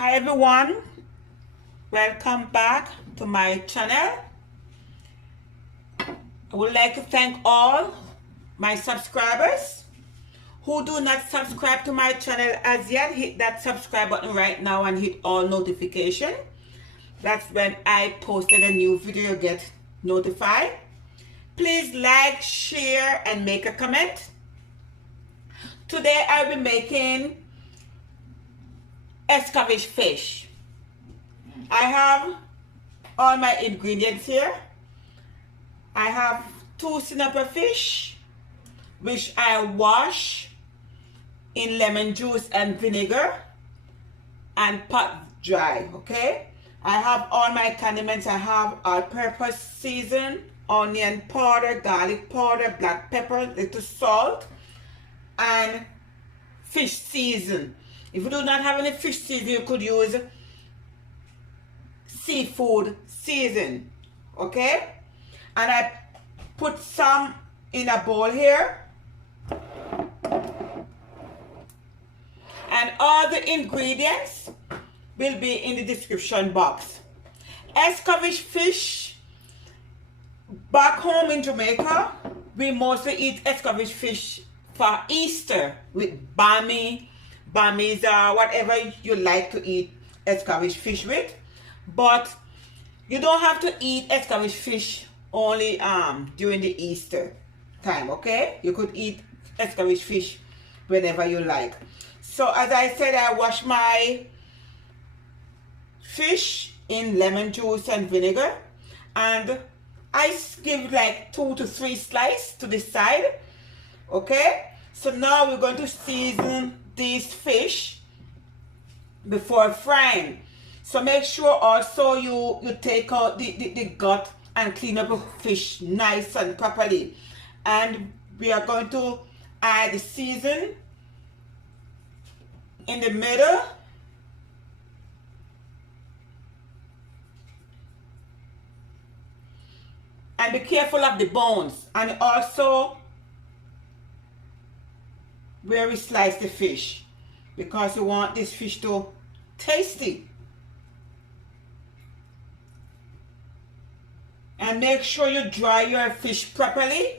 Hi everyone, welcome back to my channel. I would like to thank all my subscribers who do not subscribe to my channel as yet. Hit that subscribe button right now and hit all notification. That's when I posted a new video, you get notified. Please like, share and make a comment. Today I'll be making Escovitch fish. I have all my ingredients here. I have 2 snapper fish which I wash in lemon juice and vinegar and pot dry. Okay, I have all my condiments. I have all-purpose season, onion powder, garlic powder, black pepper, little salt and fish season. If you do not have any fish season, you could use seafood season. Okay, and I put some in a bowl here, and all the ingredients will be in the description box. Escovitch fish, back home in Jamaica, we mostly eat Escovitch fish for Easter with bami is whatever you like to eat Escovitch fish with. But you don't have to eat Escovitch fish only during the Easter time. Okay, you could eat Escovitch fish whenever you like. So as I said, I wash my fish in lemon juice and vinegar, and I give like 2 to 3 slices to the side. Okay, so now we're going to season this fish before frying. So make sure also you take out the gut and clean up the fish nice and properly. And we are going to add the season in the middle. And be careful of the bones, and also where we slice the fish, because you want this fish to tasty. And make sure you dry your fish properly.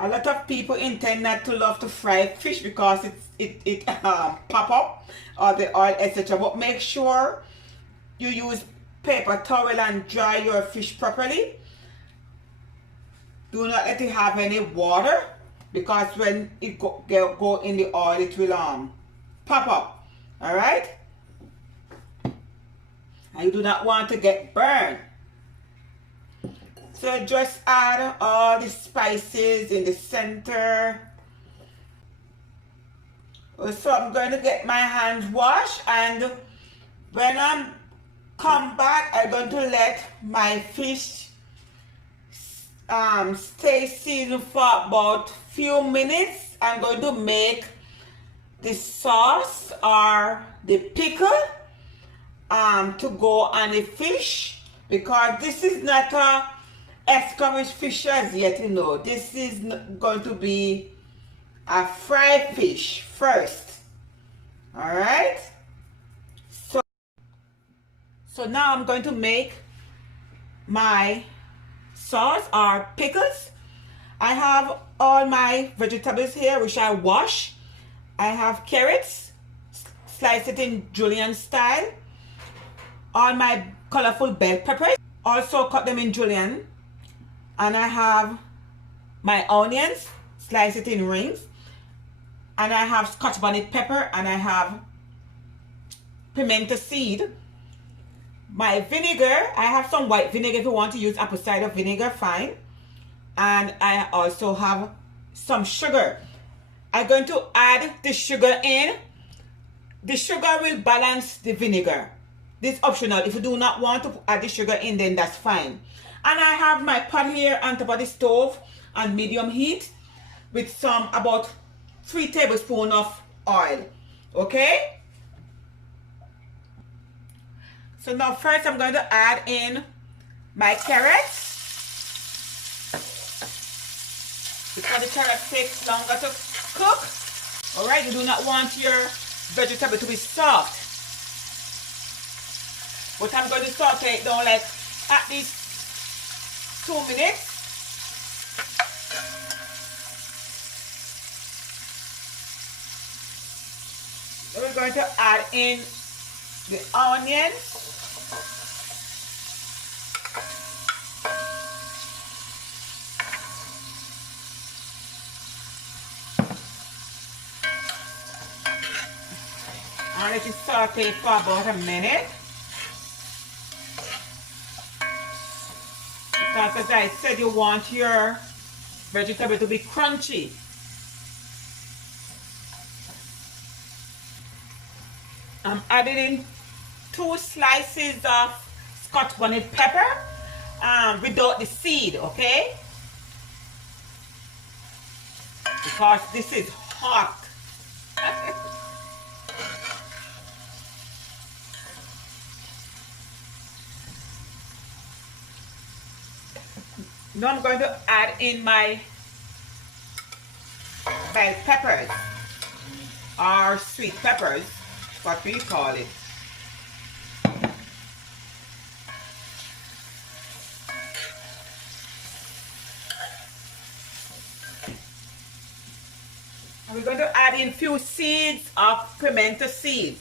A lot of people intend not to love to fry fish because it pop up or the oil, etc. But make sure you use paper towel and dry your fish properly. Do not let it have any water, because when it go in the oil, it will pop up. All right, and you do not want to get burned. So just add all the spices in the center. So I'm going to get my hands washed, and when I come back, I'm going to let my fish stay seasoned for about few minutes. I'm going to make the sauce or the pickle to go on the fish, because this is not a Escovitch fish as yet, you know. This is going to be a fried fish first. All right, so now I'm going to make my sauce or pickles. I have all my vegetables here which I wash. I have carrots, slice it in julienne style. All my colorful bell peppers, also cut them in julienne. And I have my onions, slice it in rings. And I have Scotch bonnet pepper, and I have pimento seed. My vinegar, I have some white vinegar. If you want to use apple cider vinegar, fine. And I also have some sugar. I'm going to add the sugar in. The sugar will balance the vinegar. This is optional. If you do not want to add the sugar in, then that's fine. And I have my pot here on top of the stove on medium heat with some about 3 tablespoons of oil. Okay, so now first I'm going to add in my carrots, because the carrot takes longer to cook. All right, you do not want your vegetable to be soft. but I'm going to saute it down like at least 2 minutes. Then we're going to add in the onions. And let it saute for about a minute. Because as I said, you want your vegetable to be crunchy. I'm adding in 2 slices of Scotch bonnet pepper without the seed, okay? Because this is hot. Now I'm going to add in my bell peppers or sweet peppers, what we call it. And we're going to add in few seeds of pimento seed.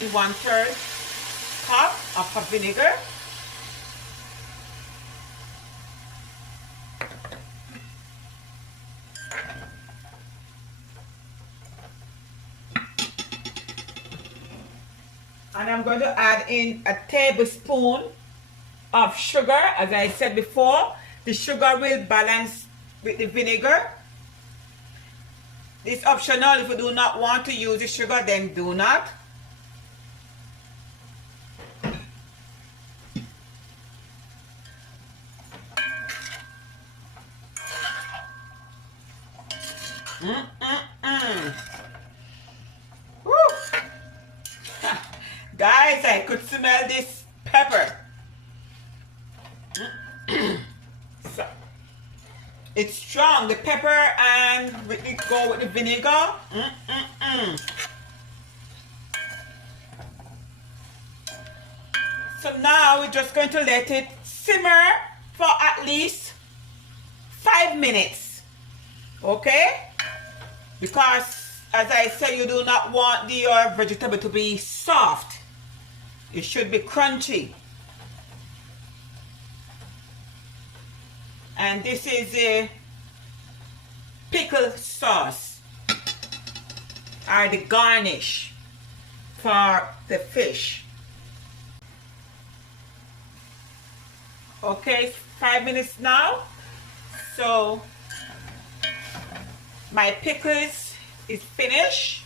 The 1/3 cup of vinegar. And I'm going to add in a tablespoon of sugar. As I said before, the sugar will balance with the vinegar. It's optional. If you do not want to use the sugar, then do not. Woo. Guys, I could smell this pepper. So, it's strong, the pepper, and we go with the vinegar. So now we're just going to let it simmer for at least 5 minutes. Okay? Because, as I said, you do not want your vegetable to be soft. It should be crunchy. And this is a pickle sauce, or the garnish for the fish. Okay, 5 minutes now. So my pickles is finished.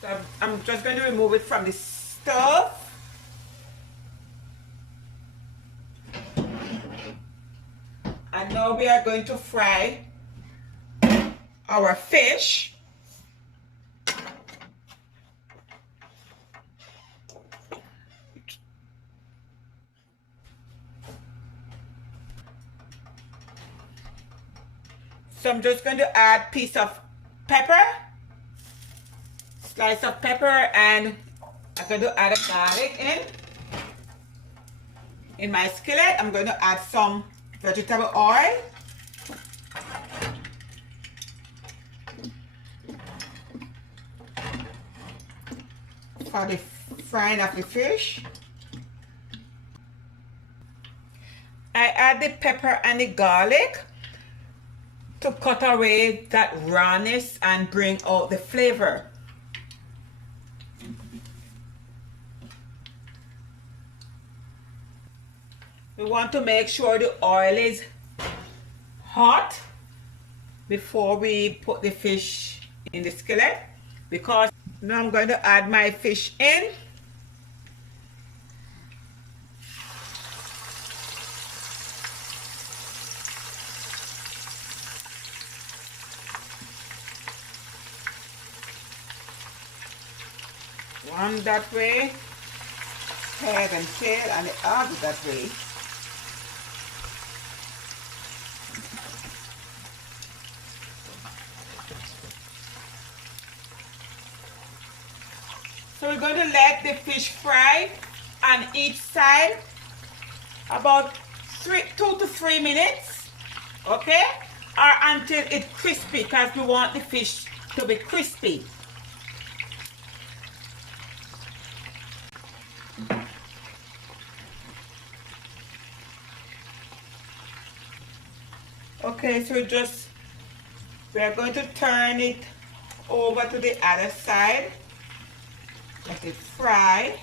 So I'm just going to remove it from the stove. And now we are going to fry our fish. So I'm just going to add a piece of pepper, slice of pepper, and I'm going to add a garlic in. In my skillet, I'm going to add some vegetable oil. For the frying of the fish. I add the pepper and the garlic to cut away that rawness and bring out the flavor. We want to make sure the oil is hot before we put the fish in the skillet, because now I'm going to add my fish in. One that way, head and tail, and the other that way. So we're going to let the fish fry on each side about 2 to 3 minutes, okay? Or until it's crispy, because we want the fish to be crispy. Okay, so we are going to turn it over to the other side. Let it fry.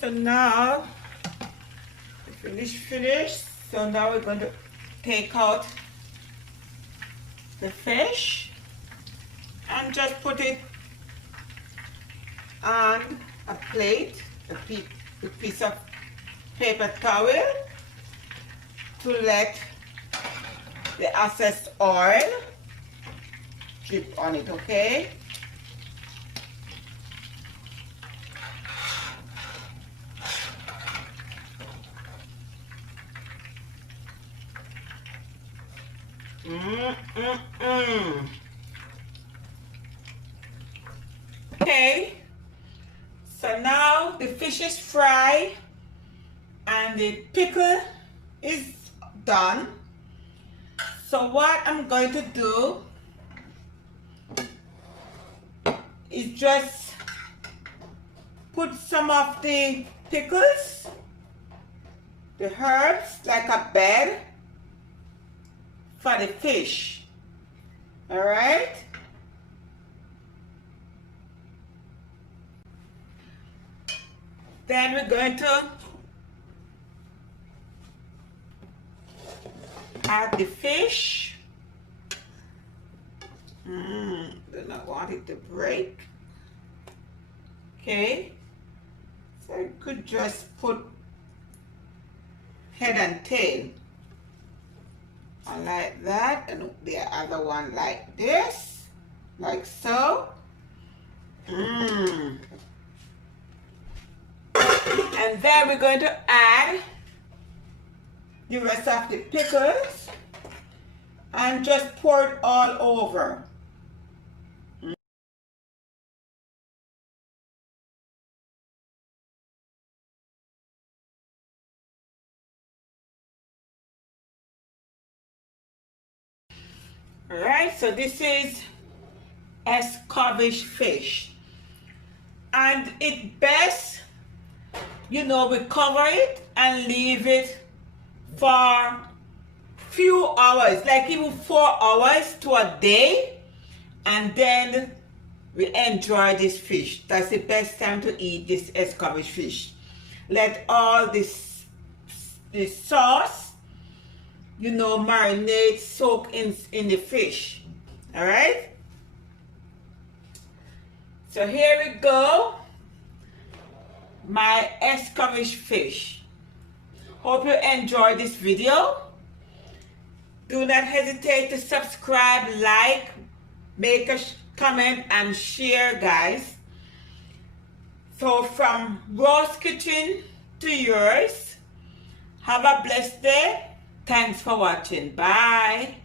So now, finished. So now we're going to take out the fish and just put it on a plate, a piece of paper towel to let the excess oil drip on it, okay? Okay, so now the fish is fried and the pickle is done. So what I'm going to do is just put some of the pickles, the herbs, like a bed for the fish. All right. Then we're going to add the fish. Do not want it to break. Okay. So you could just put head and tail. I like that, and the other one like this, like so. And then we're going to add the rest of the pickles and just pour it all over. Alright, so this is Escovitch fish. And it's best, you know, we cover it and leave it for few hours, like even 4 hours to a day, and then we enjoy this fish. That's the best time to eat this Escovitch fish. Let all this sauce, you know, marinate, soak in the fish. All right. So here we go, my Escovitch fish. Hope you enjoyed this video. Do not hesitate to subscribe, like, make a comment, and share, guys. So from Ro's Kitchen to yours, have a blessed day. Thanks for watching. Bye.